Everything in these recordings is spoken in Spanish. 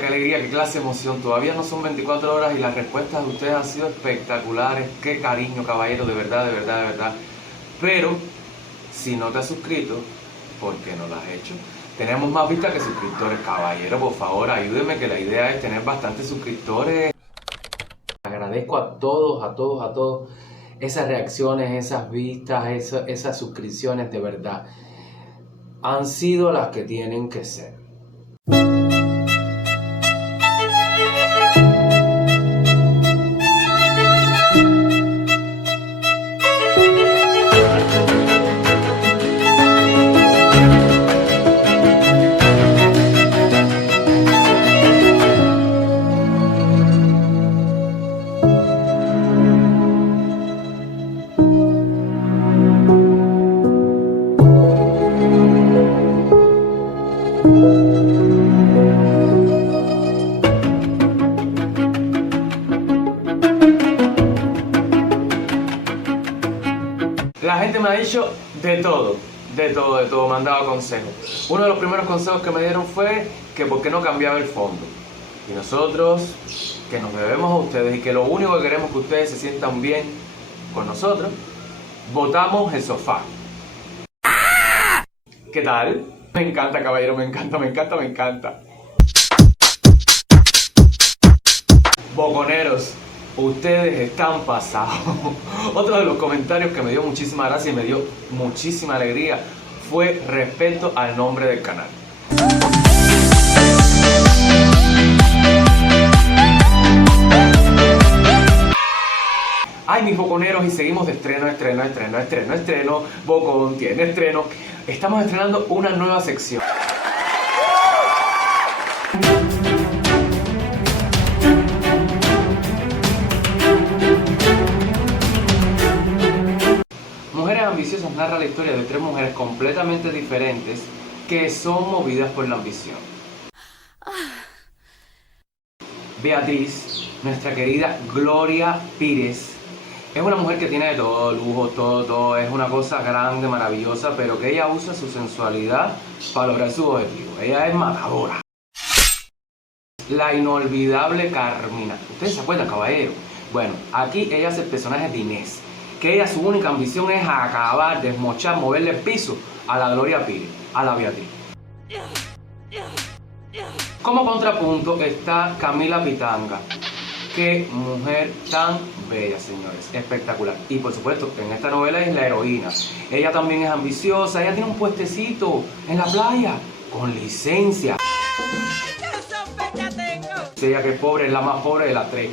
qué clase de emoción. Todavía no son 24 horas y las respuestas de ustedes han sido espectaculares. Qué cariño, caballero, de verdad, de verdad, de verdad. Pero, si no te has suscrito, ¿por qué no lo has hecho? Tenemos más vistas que suscriptores, caballero, por favor, ayúdenme, que la idea es tener bastantes suscriptores. Agradezco a todos esas reacciones, esas vistas, esas suscripciones, de verdad. Han sido las que tienen que ser. La gente me ha dicho de todo, me han dado consejos. Uno de los primeros consejos que me dieron fue que por qué no cambiaba el fondo. Y nosotros, que nos debemos a ustedes y que lo único que queremos es que ustedes se sientan bien con nosotros, votamos el sofá. ¿Qué tal? Me encanta, caballero, me encanta. Boconeros, ustedes están pasados. Otro de los comentarios que me dio muchísima gracia y me dio muchísima alegría fue respecto al nombre del canal. Ay, mis boconeros, y seguimos de estreno. Bocón tiene estreno. Estamos estrenando una nueva sección. Mujeres Ambiciosas narra la historia de tres mujeres completamente diferentes que son movidas por la ambición. Beatriz, nuestra querida Gloria Pires, es una mujer que tiene de todo, lujo, todo, es una cosa grande, maravillosa, pero que ella usa su sensualidad para lograr su objetivo. Ella es matadora. La inolvidable Carmina. ¿Ustedes se acuerdan, caballero? Bueno, aquí ella hace el personaje de Inés, que ella su única ambición es acabar, desmochar, moverle el piso a la Gloria Pires, a la Beatriz. Como contrapunto está Camila Pitanga. Qué mujer tan bella, señores, espectacular. Y por supuesto, en esta novela es la heroína. Ella también es ambiciosa, ella tiene un puestecito en la playa, con licencia. Ella que es pobre, es la más pobre de las tres.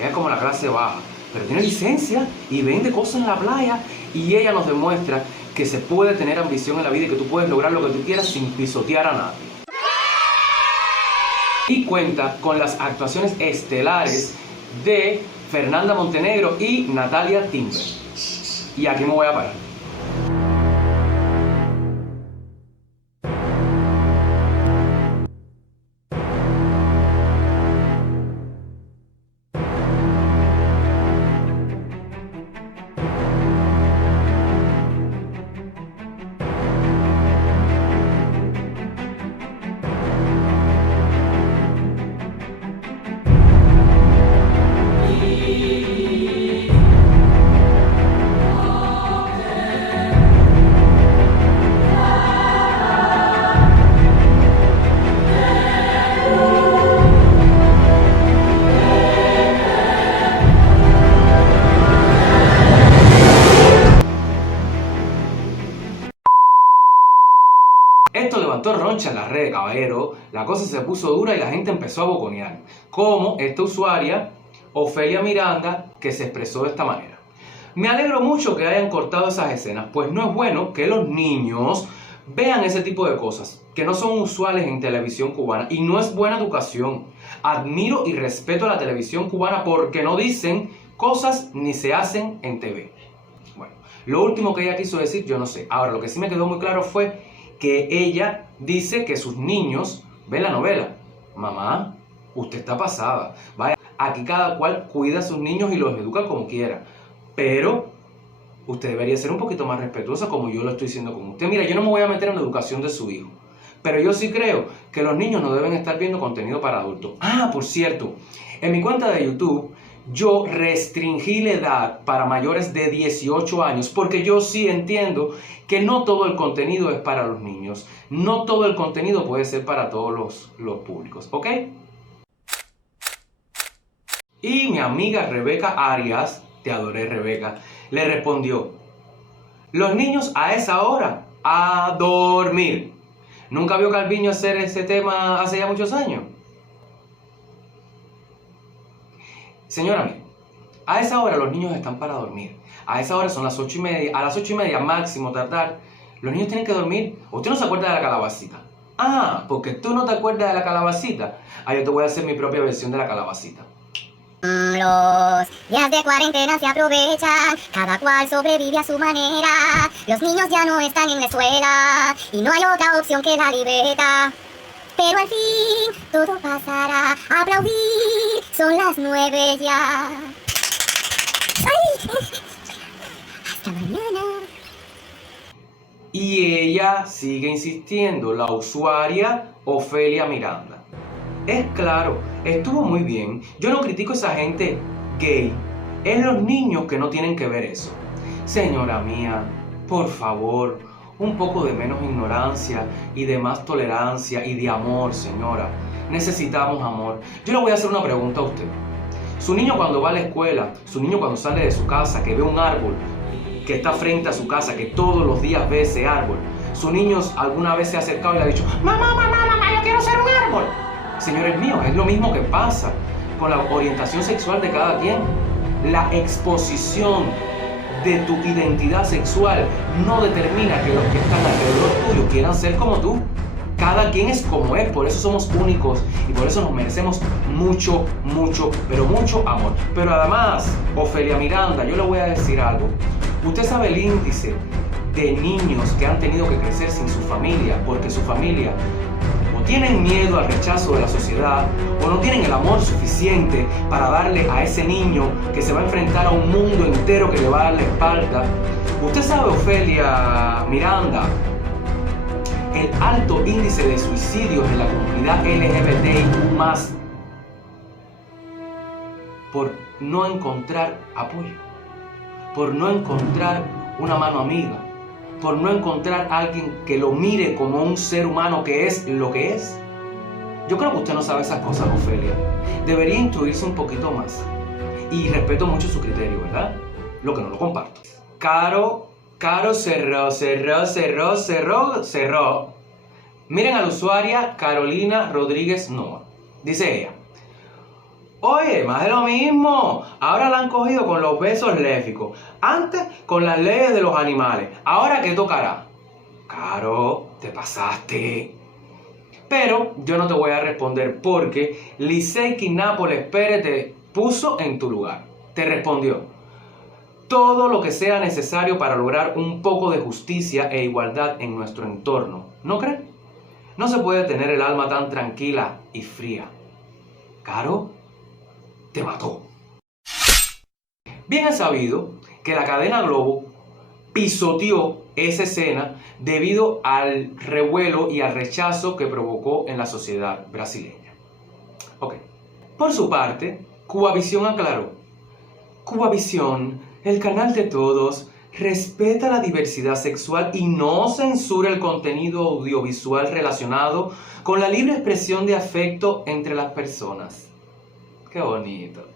Ella es como la clase baja, pero tiene licencia y vende cosas en la playa. Y ella nos demuestra que se puede tener ambición en la vida y que tú puedes lograr lo que tú quieras sin pisotear a nadie. Y cuenta con las actuaciones estelares de Fernanda Montenegro y Natalia Timber. Y aquí me voy a parar. Esto levantó roncha en las redes, caballero. La cosa se puso dura y la gente empezó a boconear. Como esta usuaria, Ofelia Miranda, que se expresó de esta manera. Me alegro mucho que hayan cortado esas escenas, pues no es bueno que los niños vean ese tipo de cosas, que no son usuales en televisión cubana y no es buena educación. Admiro y respeto a la televisión cubana porque no dicen cosas ni se hacen en TV. Bueno, lo último que ella quiso decir, yo no sé. Ahora, lo que sí me quedó muy claro fue que ella dice que sus niños ven la novela. Mamá, usted está pasada. Vaya, aquí cada cual cuida a sus niños y los educa como quiera. Pero usted debería ser un poquito más respetuosa como yo lo estoy diciendo con usted. Mira, yo no me voy a meter en la educación de su hijo. Pero yo sí creo que los niños no deben estar viendo contenido para adultos. Ah, por cierto, en mi cuenta de YouTube yo restringí la edad para mayores de 18 años porque yo sí entiendo que no todo el contenido es para los niños. No todo el contenido puede ser para todos los públicos, ¿ok? Y mi amiga Rebeca Arias, te adoré Rebeca, le respondió: los niños a esa hora, a dormir. ¿Nunca vio Calviño hacer ese tema hace ya muchos años? Señora, mire, a esa hora los niños están para dormir. A esa hora son las 8:30. A las 8:30 máximo tardar, los niños tienen que dormir. ¿Usted no se acuerda de la calabacita? Ah, porque tú no te acuerdas de la calabacita. Ah, yo te voy a hacer mi propia versión de la calabacita. Los días de cuarentena se aprovechan, cada cual sobrevive a su manera. Los niños ya no están en la escuela y no hay otra opción que la libreta. Pero al fin todo pasará, aplaudir, son las 9 ya. ¡Ay! Hasta mañana. Y ella sigue insistiendo, la usuaria Ofelia Miranda. Es claro, estuvo muy bien. Yo no critico a esa gente gay. Es los niños que no tienen que ver eso. Señora mía, por favor, un poco de menos ignorancia y de más tolerancia y de amor, señora. Necesitamos amor. Yo le voy a hacer una pregunta a usted. Su niño cuando va a la escuela, su niño cuando sale de su casa, que ve un árbol que está frente a su casa, que todos los días ve ese árbol, su niño alguna vez se ha acercado y le ha dicho: mamá, mamá, mamá, yo quiero ser un árbol. Señores míos, es lo mismo que pasa con la orientación sexual de cada quien. La exposición de tu identidad sexual no determina que los que están alrededor tuyo quieran ser como tú. Cada quien es como es, por eso somos únicos y por eso nos merecemos mucho, mucho, pero mucho amor. Pero además, Ofelia Miranda, yo le voy a decir algo. Usted sabe el índice de niños que han tenido que crecer sin su familia porque su familia o tienen miedo al rechazo de la sociedad o no tienen el amor suficiente para darle a ese niño que se va a enfrentar a un mundo entero que le va a dar la espalda. Usted sabe, Ofelia Miranda, el alto índice de suicidios en la comunidad LGBTIQ+, por no encontrar apoyo, por no encontrar una mano amiga, por no encontrar a alguien que lo mire como un ser humano que es lo que es. Yo creo que usted no sabe esas cosas, Ofelia. Debería instruirse un poquito más. Y respeto mucho su criterio, ¿verdad? Lo que no lo comparto. Caro cerró. Miren a la usuaria Carolina Rodríguez Noa. Dice ella: oye, más de lo mismo. Ahora la han cogido con los besos lésbicos. Antes con las leyes de los animales. ¿Ahora qué tocará? Caro, te pasaste. Pero yo no te voy a responder porque Liseiki Nápoles Pérez te puso en tu lugar. Te respondió: todo lo que sea necesario para lograr un poco de justicia e igualdad en nuestro entorno. ¿No crees? No se puede tener el alma tan tranquila y fría. Caro, te mató. Bien es sabido que la cadena Globo pisoteó esa escena debido al revuelo y al rechazo que provocó en la sociedad brasileña. Ok. Por su parte, Cubavisión aclaró: Cubavisión, el canal de todos, respeta la diversidad sexual y no censura el contenido audiovisual relacionado con la libre expresión de afecto entre las personas. Qué bonito.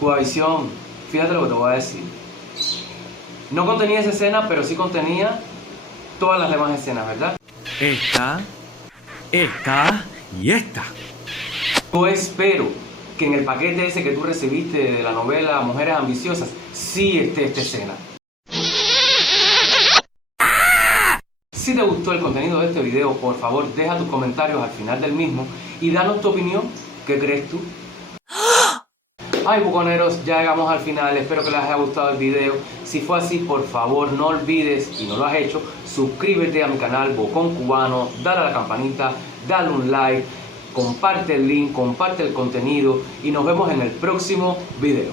Cubavisión, fíjate lo que te voy a decir. No contenía esa escena, pero sí contenía todas las demás escenas, ¿verdad? Esta y esta. Yo espero que en el paquete ese que tú recibiste de la novela Mujeres Ambiciosas sí esté esta escena. Si te gustó el contenido de este video, por favor deja tus comentarios al final del mismo y danos tu opinión. ¿Qué crees tú? Ay, buconeros, ya llegamos al final. Espero que les haya gustado el video. Si fue así, por favor no olvides, y no lo has hecho, suscríbete a mi canal Bocón Cubano, dale a la campanita, dale un like, comparte el link, comparte el contenido y nos vemos en el próximo video.